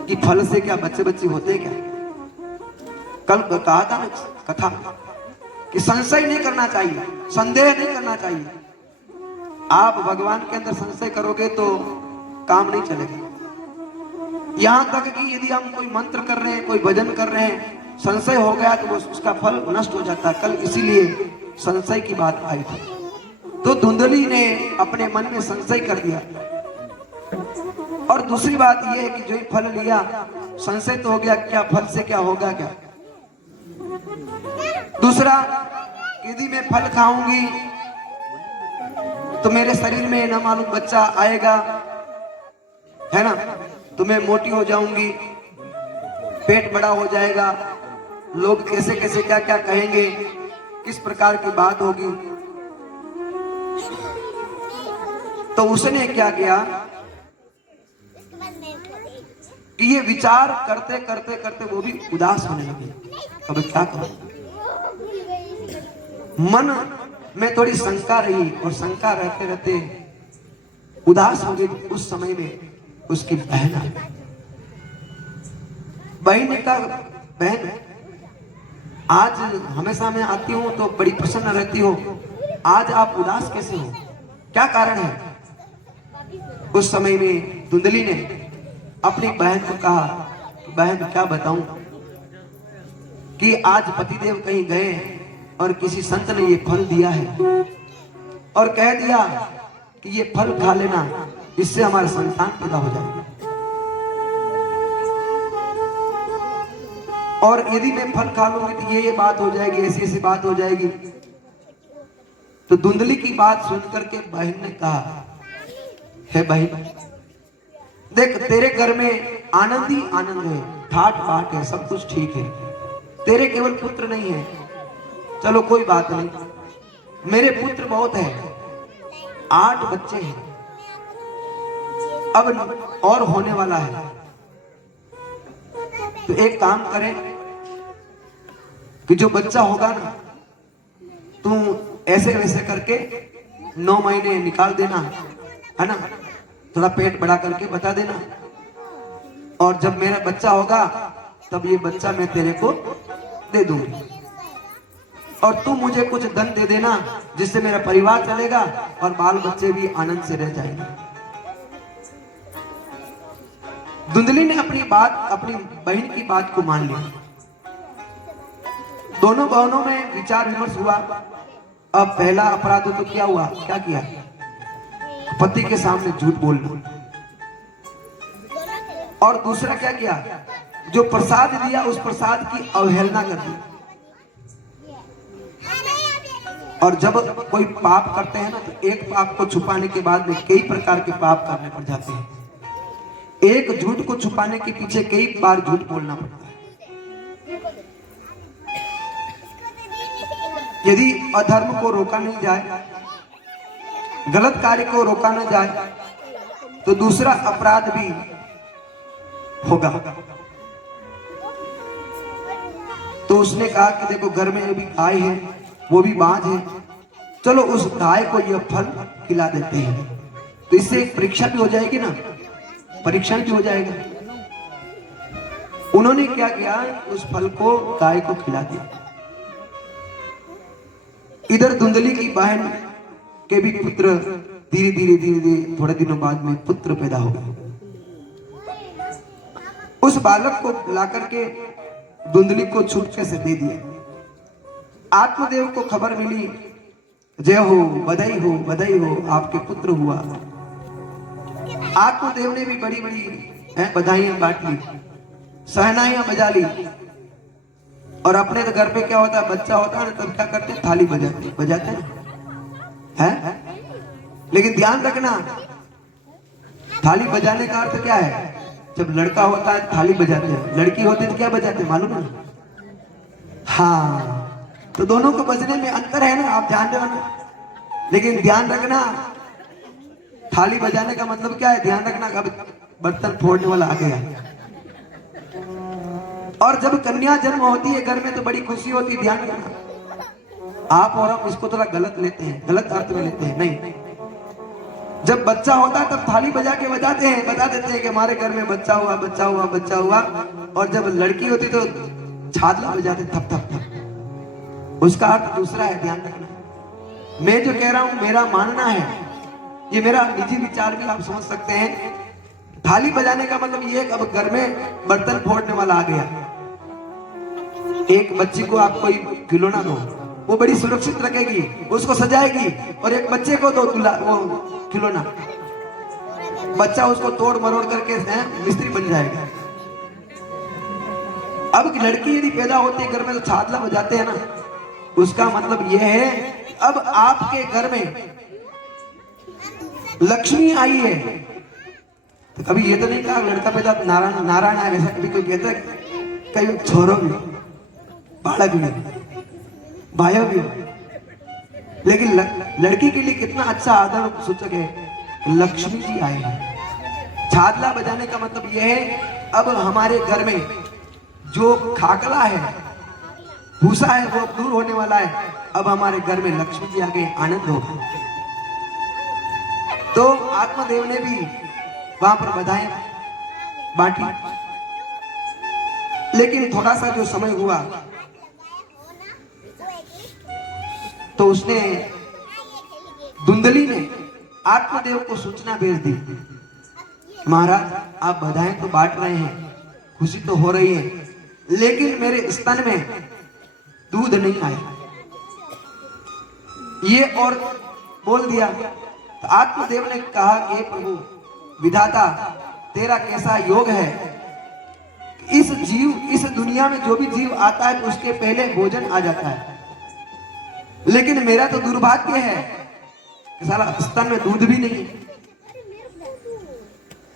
कि फल से क्या बच्चे बच्चे होते क्या। कल कहा था कथा कि संशय नहीं करना चाहिए, संदेह नहीं करना चाहिए। आप भगवान के अंदर संशय करोगे तो काम नहीं चलेगा। यहां तक कि यदि हम कोई मंत्र कर रहे हैं, कोई भजन कर रहे हैं, संशय हो गया तो उसका फल नष्ट हो जाता है। कल इसीलिए संशय की बात आई थी। तो धुंधली ने अपने मन में संशय कर दिया। और दूसरी बात यह है कि जो ही फल लिया, संशय तो हो गया, क्या फल से क्या होगा क्या। दूसरा, यदि मैं फल खाऊंगी तो मेरे शरीर में ना मालूम बच्चा आएगा, है ना, तो मैं मोटी हो जाऊंगी, पेट बड़ा हो जाएगा, लोग कैसे कैसे क्या क्या कहेंगे, किस प्रकार की बात होगी। तो उसने क्या किया कि ये विचार करते करते करते वो भी उदास होने लगे। अब क्या करूं, मन में थोड़ी शंका रही और शंका रहते रहते उदास हो गई। उस समय में उसकी बहन आ गई। बहन ने कहा, बहन आज हमेशा मैं आती हूं तो बड़ी प्रसन्न रहती हो, आज आप उदास कैसे हो, क्या कारण है। उस समय में धुंधली ने अपनी बहन को कहा, बहन क्या बताऊं कि आज पतिदेव कहीं गए और किसी संत ने ये फल दिया है और कह दिया कि ये फल खा लेना, इससे हमारा संतान पैदा हो जाएगा। और यदि मैं फल खा लूंगी तो ये बात हो जाएगी, ऐसी ऐसी बात हो जाएगी। तो धुंधली की बात सुनकर के बहन ने कहा, है बहन देख, तेरे घर में आनंद ही आनंद है, ठाट बाट है, सब कुछ ठीक है, तेरे केवल पुत्र नहीं है, चलो कोई बात नहीं, मेरे पुत्र बहुत है, 8 बच्चे हैं, अब और होने वाला है। तो एक काम करें कि जो बच्चा होगा ना, तू ऐसे वैसे करके 9 महीने निकाल देना, है ना, थोड़ा पेट बड़ा करके बता देना, और जब मेरा बच्चा होगा तब ये बच्चा मैं तेरे को दे दूंगी, और तू मुझे कुछ धन दे देना जिससे मेरा परिवार चलेगा और बाल बच्चे भी आनंद से रह जाएंगे। धुंधली ने अपनी बहन की बात को मान लिया। दोनों बहनों में विचार विमर्श हुआ। अब पहला अपराध तो क्या हुआ, क्या किया, पति के सामने झूठ बोलना। और दूसरा क्या किया, जो प्रसाद दिया उस प्रसाद की अवहेलना कर दी। और जब कोई पाप करते हैं ना, तो एक पाप को छुपाने के बाद में कई प्रकार के पाप करने पड़ जाते हैं। एक झूठ को छुपाने के पीछे कई बार झूठ बोलना पड़ता है। यदि अधर्म को रोका नहीं जाए, गलत कार्य को रोका न जाए, तो दूसरा अपराध भी होगा। तो उसने कहा कि देखो, घर में अभी गाय है, वो भी बांझ है, चलो उस गाय को यह फल खिला देते हैं, तो इससे एक परीक्षा भी हो जाएगी ना, परीक्षण भी हो जाएगा। उन्होंने क्या किया, उस फल को गाय को खिला दिया। इधर धुंधली की बहन के भी पुत्र धीरे धीरे थोड़े दिनों बाद में पुत्र पैदा हो गए। उस बालक को लाकर के धुंधली को छुटके से दे दिया। आत्मदेव को खबर मिली, जय हो, बधाई हो, बधाई हो, आपके पुत्र हुआ। आत्मदेव ने भी बड़ी बड़ी बधाइयां बांट ली, सहनाइयां बजा ली। और अपने तो घर पे क्या होता है, बच्चा होता है ना, तब क्या करते, थाली बजाते हैं। लेकिन ध्यान रखना, थाली बजाने का अर्थ क्या है, जब लड़का होता है थाली बजाते हैं, लड़की होती है तो क्या बजाते हैं मालूम है। हाँ, तो दोनों को बजने में अंतर है ना, आप ध्यान रखना। लेकिन ध्यान रखना, थाली बजाने का मतलब क्या है, ध्यान रखना, कब बर्तन फोड़ने वाला आ गया। और जब कन्या जन्म होती है घर में तो बड़ी खुशी होती है, ध्यान रखना। आप और हम इसको थोड़ा गलत लेते हैं, गलत अर्थ में लेते हैं, नहीं। जब बच्चा होता है तब थाली बजा के बजाते हैं, बता देते हैं कि हमारे घर में बच्चा हुआ, बच्चा हुआ, बच्चा हुआ। और जब लड़की होती तो छादला बजाते, थप थप थप। उसका अर्थ दूसरा है, ध्यान रखना। मैं जो कह रहा हूं, मेरा मानना है ये मेरा निजी विचार भी आप समझ सकते हैं। थाली बजाने का मतलब ये है कि अब घर में बर्तन फोड़ने वाला आ गया। एक बच्ची को आप कोई खिलौना दो, वो बड़ी सुरक्षित रखेगी, उसको सजाएगी, और एक बच्चे को दो वो खिलौना, बच्चा उसको तोड़ मरोड़ करके मिस्त्री बन जाएगा। अब लड़की यदि पैदा होती है घर में तो छादला बजाते हैं ना, उसका मतलब यह है अब आपके घर में लक्ष्मी आई है। तो कभी ये तो नहीं कहा लड़का पैदा नारायण नारायण आए, ऐसा कभी कोई कहता है? कई छोरो भी, बालक भी, भाइयों भी, लेकिन लड़की के लिए कितना अच्छा आदर सूचक है, लक्ष्मी जी आए हैं। छादला बजाने का मतलब यह है अब हमारे घर में जो खाकला है, भूसा है, वो दूर होने वाला है। अब हमारे घर में लक्ष्मी जी आ गए, आनंद होगा। तो आत्मदेव ने भी वहां पर बधाई बांटी, लेकिन थोड़ा सा जो समय हुआ तो उसने धुंधली ने आत्मदेव को सूचना भेज दी, महाराज आप बधाई तो बांट रहे हैं, खुशी तो हो रही है, लेकिन मेरे स्तन में दूध नहीं आया। ये और बोल दिया। तो आत्मदेव ने कहा कि प्रभु विधाता तेरा कैसा योग है, इस दुनिया में जो भी जीव आता है उसके पहले भोजन आ जाता है, लेकिन मेरा तो दुर्भाग्य है कि साला स्तन में दूध भी नहीं।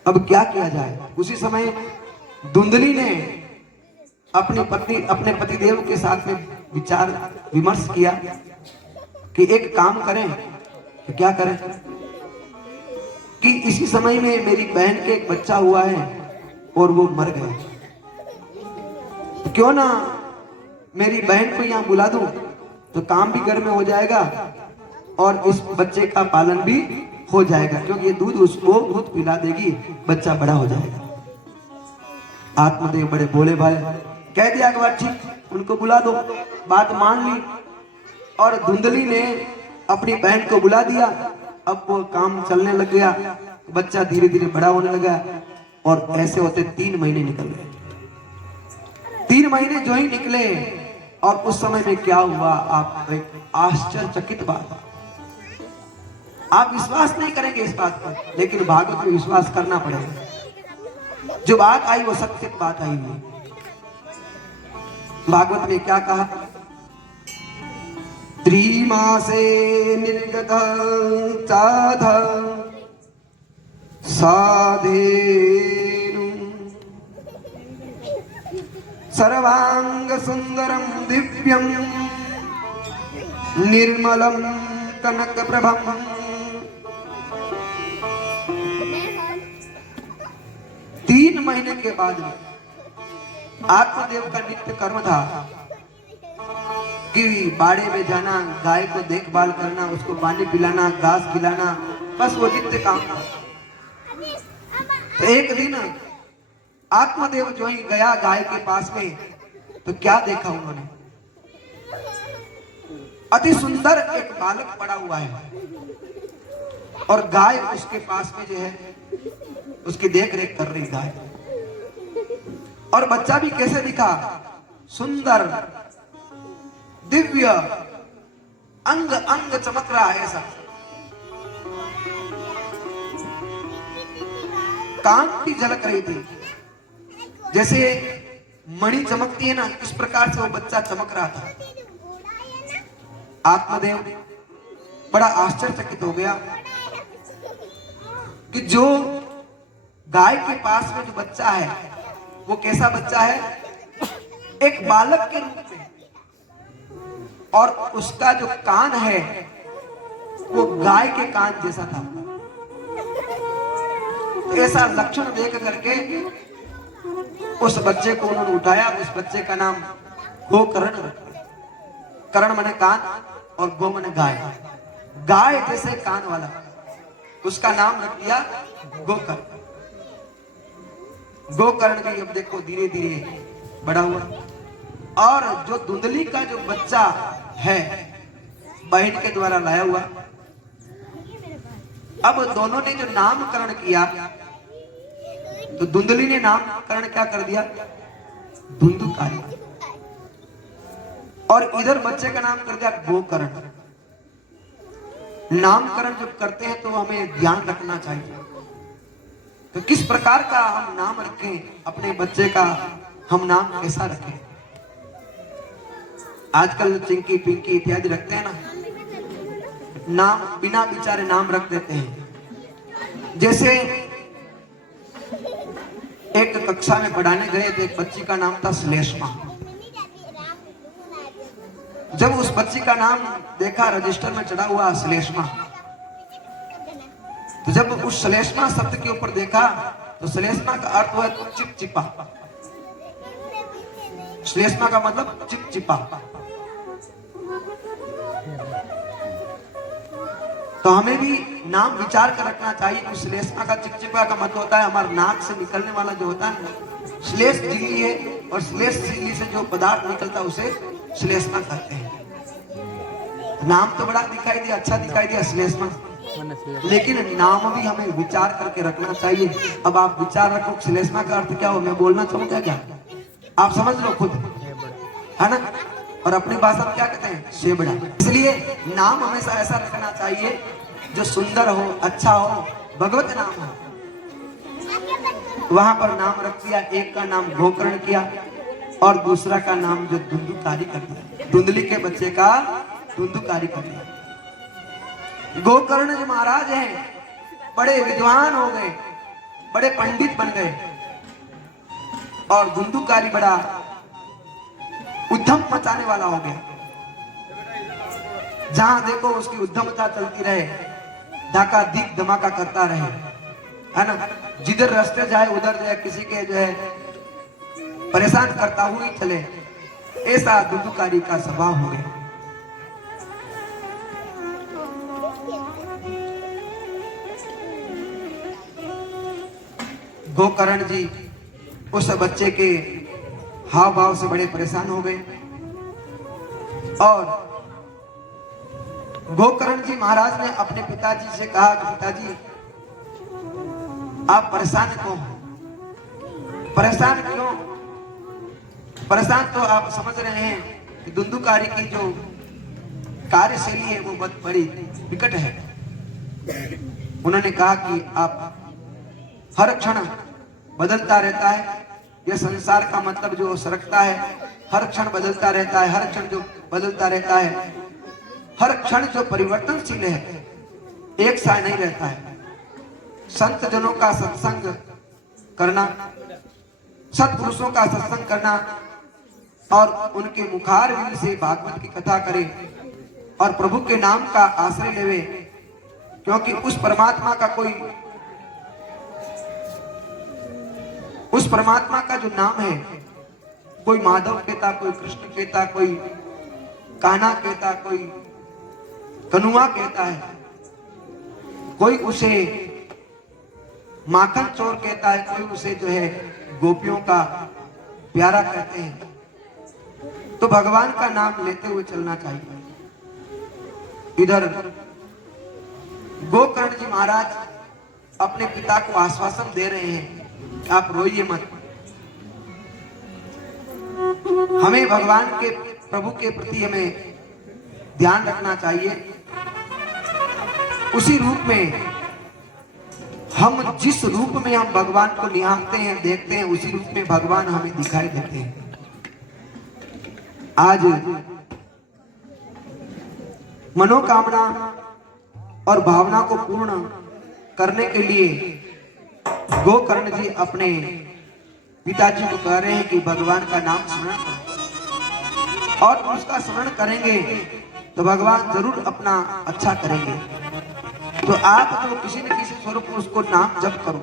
अब क्या किया जाए? उसी समय धुंधली ने अपने पतिदेव के साथ में विचार विमर्श किया कि एक काम करें। तो क्या करें कि इसी समय में मेरी बहन के एक बच्चा हुआ है और वो मर गया, तो क्यों ना मेरी बहन को यहाँ बुला दूं, तो काम भी घर में हो जाएगा और इस बच्चे का पालन भी हो जाएगा, क्योंकि ये दूध उसको दूध पिला देगी, बच्चा बड़ा हो जाएगा। आत्मदेव बड़े भोले भाई, कह दिया कि बात ठीक, उनको बुला दो। बात मान ली और धुंधली ने अपनी बहन को बुला दिया। अब वो काम चलने लग गया, बच्चा धीरे धीरे बड़ा होने लगा और ऐसे होते 3 महीने निकल गए। 3 महीने जो ही निकले और उस समय में क्या हुआ, आप एक आश्चर्यचकित बात, आप विश्वास नहीं करेंगे इस बात पर, लेकिन भागवत में विश्वास करना पड़ेगा। जो बात आई वो सत्य बात आई हुई। भागवत में क्या कहा, त्रिमासे निर्गत चाध साधेनु सर्वांग सुंदरम दिव्यम निर्मलम कनक प्रभम। 3 महीने के बाद आत्मदेव का नित्य कर्म था कि बाड़े में जाना, गाय को देखभाल करना, उसको पानी पिलाना, घास खिलाना, बस वो नित्य काम था। तो एक दिन आत्मदेव जो ही गया गाय के पास में, तो क्या देखा उन्होंने, अति सुंदर एक बालक पड़ा हुआ है और गाय उसके पास में जो है उसकी देख रेख कर रही गाय। और बच्चा भी कैसे दिखा, सुंदर दिव्य, अंग अंग चमक रहा है ऐसा, कांति झलक रही थी, जैसे मणि चमकती है ना, इस प्रकार से वो बच्चा चमक रहा था। आत्मदेव बड़ा आश्चर्यचकित हो गया कि जो गाय के पास में जो बच्चा है वो कैसा बच्चा है, एक बालक के रूप में, और उसका जो कान है वो गाय के कान जैसा था। तो ऐसा लक्षण देख करके उस बच्चे को उन्होंने उठाया। उस बच्चे का नाम गोकर्ण रखा। कर्ण माने कान और गो माने गाय, गाय जैसे कान वाला, उसका नाम रख दिया गोकर्ण। गोकर्ण भी अब देखो धीरे धीरे बड़ा हुआ। और जो धुंधली का जो बच्चा है बहन के द्वारा लाया हुआ, अब दोनों ने जो नामकरण किया, तो धुंधली ने नामकरण क्या कर दिया? धुंधुकारी। और इधर बच्चे का नाम कर दिया गोकर्ण। नामकरण जब करते हैं तो हमें ध्यान रखना चाहिए तो किस प्रकार का हम नाम रखें, अपने बच्चे का हम नाम कैसा रखें। आजकल चिंकी पिंकी इत्यादि रखते हैं ना, नाम बिना विचारे नाम रख देते हैं। जैसे एक कक्षा में पढ़ाने गए थे, एक बच्ची का नाम था श्लेष्मा। जब उस बच्ची का नाम देखा रजिस्टर में चढ़ा हुआ श्लेष्मा, तो जब उस श्लेष्मा शब्द के ऊपर देखा तो श्लेष्मा का अर्थ हुआ चिपचिपा। श्लेष्मा का मतलब चिपचिपा। तो हमें भी नाम विचार कर रखना चाहिए। उस श्लेष्मा का चिपचिपा का मतलब होता है हमारे नाक से निकलने वाला जो होता है, श्लेष झिल्ली है, और श्लेष झिल्ली से जो पदार्थ निकलता है उसे श्लेष्मा कहते हैं। नाम तो बड़ा दिखाई दिया, अच्छा दिखाई दिया श्लेष्मा, लेकिन नाम भी हमें विचार करके रखना चाहिए। अब आप विचार रखो श्लेष्मा का अर्थ क्या हो, मैं बोलना चाहूंगा क्या, आप समझ लो खुद, है ना। और अपनी भाषा में क्या कहते हैं, शेबड़ा। इसलिए नाम हमेशा ऐसा रखना चाहिए जो सुंदर हो, अच्छा हो, भगवत नाम हो। वहां पर नाम रख दिया, एक का नाम गोकर्ण किया और दूसरा का नाम जो धुंधुकारी कर दिया, धुंधली के बच्चे का धुंधुकारी कर दिया। गोकर्ण जी महाराज हैं, बड़े विद्वान हो गए, बड़े पंडित बन गए, और धुंधुकारी बड़ा उद्यम मचाने वाला हो गया। जहां देखो उसकी उद्यमता चलती रहे, धाका दीप धमाका करता रहे, है ना। जिधर रास्ते जाए उधर जाए, किसी के जो है परेशान करता हुआ ही चले, ऐसा धुंधुकारी का स्वभाव हो गया। गोकर्ण जी उस बच्चे के हाव भाव से बड़े परेशान हो गए, और गोकर्ण जी महाराज ने अपने पिताजी से कहा कि पिताजी आप परेशान क्यों? परेशान क्यों? परेशान तो आप समझ रहे हैं कि धुंधुकारी की जो कार्यशैली है वो बहुत बड़ी विकट है। उन्होंने कहा कि आप हर क्षण बदलता रहता है, यह संसार का मतलब जो सरकता है, हर क्षण बदलता रहता है, हर क्षण जो बदलता रहता है, हर क्षण जो परिवर्तनशील है, एक सा नहीं रहता है। संत जनों का सत्संग करना, सत्पुरुषों का सत्संग करना, और उनके मुखारविंद से भागवत की कथा करे और प्रभु के नाम का आश्रय लेवे, क्योंकि उस परमात्मा का उस परमात्मा का जो नाम है, कोई माधव कहता, कोई कृष्ण कहता, कोई कान्हा कहता, कोई कनुआ कहता है, कोई उसे माखन चोर कहता है, कोई उसे जो है गोपियों का प्यारा कहते हैं। तो भगवान का नाम लेते हुए चलना चाहिए। इधर गोकर्ण जी महाराज अपने पिता को आश्वासन दे रहे हैं, आप रोइए मत, हमें भगवान के प्रभु के प्रति हमें ध्यान रखना चाहिए। उसी रूप में हम जिस रूप में हम भगवान को निहारते हैं, देखते हैं, उसी रूप में भगवान हमें दिखाई देते हैं। आज मनोकामना और भावना को पूर्ण करने के लिए गोकर्ण जी अपने पिताजी को कह रहे हैं कि भगवान का नाम स्मरण करो, और उसका स्मरण करेंगे तो भगवान जरूर अपना अच्छा करेंगे। तो आप तो किसी न किसी स्वरूप में उसको नाम जप करो।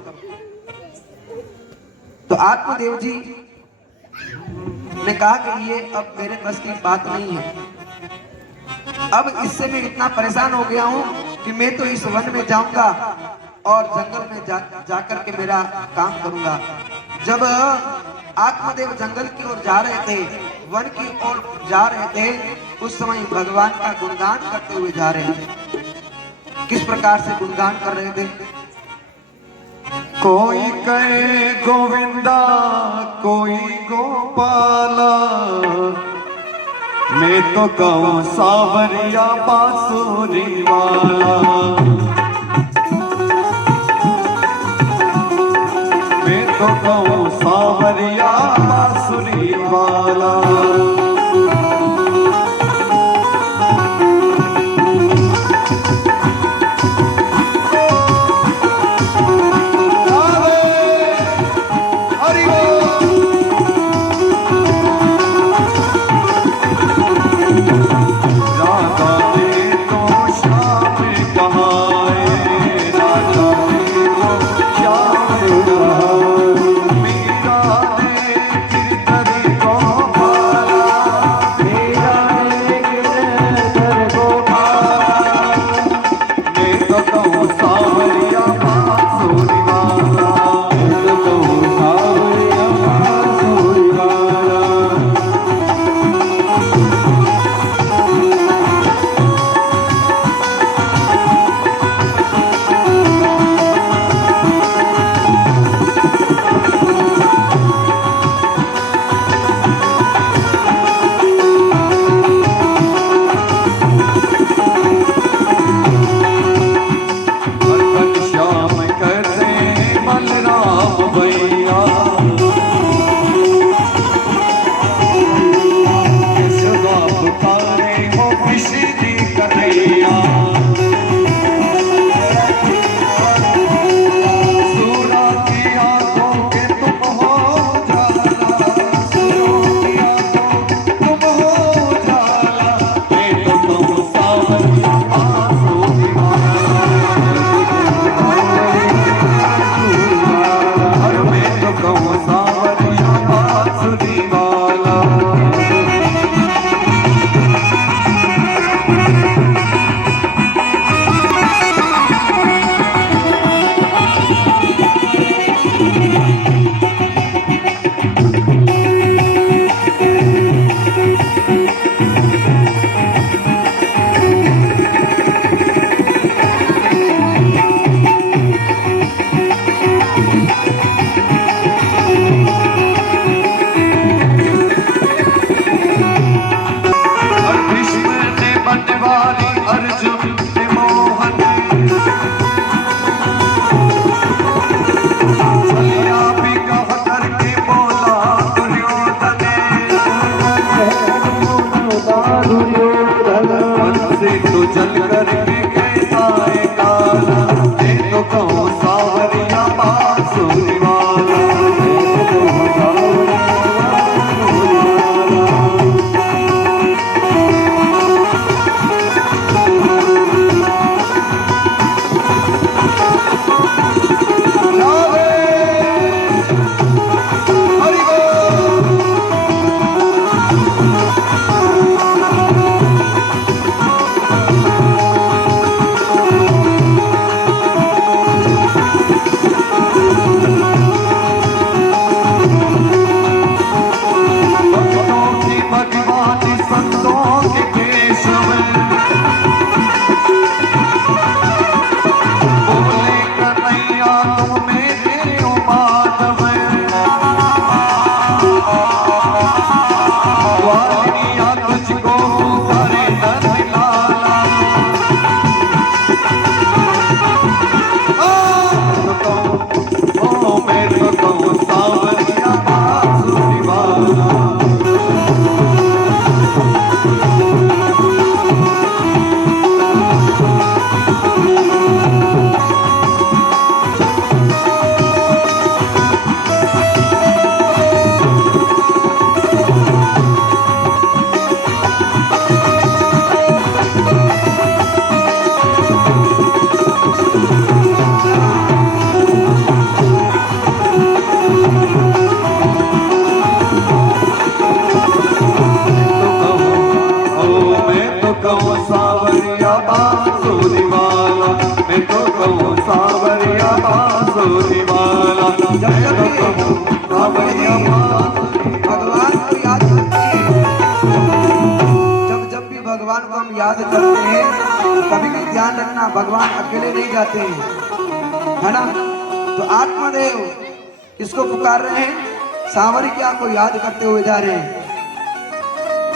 तो आत्मदेव जी ने कहा कि ये अब मेरे बस की बात नहीं है, अब इससे मैं इतना परेशान हो गया हूं कि मैं तो इस वन में जाऊंगा और जंगल में जाकर के मेरा काम करूंगा। जब आत्मदेव जंगल की ओर जा रहे थे, वन की ओर जा रहे थे, उस समय भगवान का गुणगान करते हुए जा रहे थे। किस प्रकार से गुणगान कर रहे थे। कोई कहे गोविंदा कोई गोपाला, मैं तो कहूँ सावरिया बांसुरी वाला, मैं तो कहूँ सावरिया बांसुरी वाला। भगवान को हम याद करते हैं, कभी भी ध्यान रखना भगवान अकेले नहीं जाते हैं, है ना। तो आत्मदेव किसको पुकार रहे हैं? सांवरिया को याद करते हुए जा रहे हैं।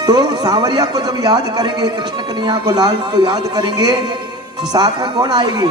तो सांवरिया को जब याद करेंगे, कृष्ण कन्हैया को, लाल को याद करेंगे, तो साथ में कौन आएगी?